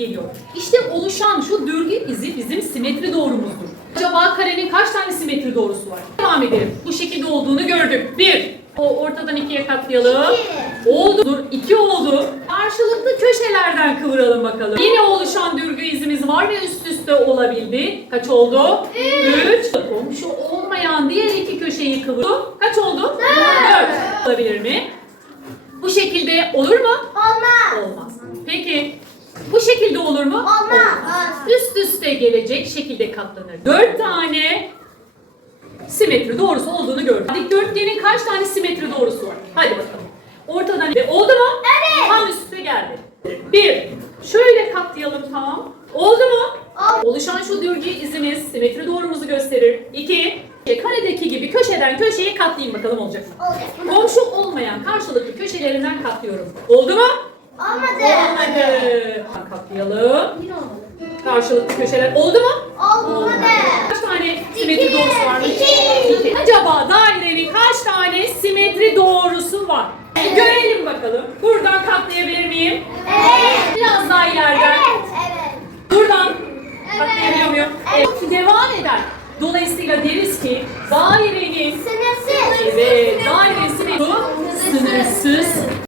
geliyor. İşte oluşan şu dörgü izi bizim simetri doğrumuzdur. Acaba karenin kaç tane simetri doğrusu var? Devam edelim. Bu şekilde olduğunu gördük. Bir. O ortadan ikiye katlayalım. Oldu. Dur. iki oldu. Karşılıklı köşelerden kıvıralım bakalım. Yine oluşan dörgü izimiz var ve üst üste olabildi. Kaç oldu? Üç. Komşu olmayan diğer iki köşeyi kıvırdı. Kaç oldu? Dört. Olabilir mi? Bu şekilde olur mu? Bu şekilde olur mu? Olmaz. Üst üste gelecek şekilde katlanır. Dört tane simetri doğrusu olduğunu gördük. Dikdörtgenin kaç tane simetri doğrusu var? Hadi bakalım. Ortadan oldu mu? Evet. Tam üste geldi. Bir. Şöyle katlayalım tamam. Oldu mu? Oldu. Oluşan şu dörgü izimiz simetri doğrumuzu gösterir. İki. Karedeki gibi köşeden köşeye katlayayım bakalım olacak mı? Olacak. Komşu olmayan karşılıklı köşelerinden katlıyorum. Oldu mu? Olmadı. Olmadı. Katlayalım. Yine olmadı. Karşılıklı köşeler oldu mu? Olmadı. Kaç tane simetri doğrusu var? İki. İki. Acaba dairenin kaç tane simetri doğrusu var? Görelim bakalım. Buradan katlayabilir miyim? Evet. Biraz daha ileriden. Evet. Evet. Buradan katlayabiliyor muyum? Evet. Devam eder. Dolayısıyla deriz ki dairenin Sınırsız. Evet,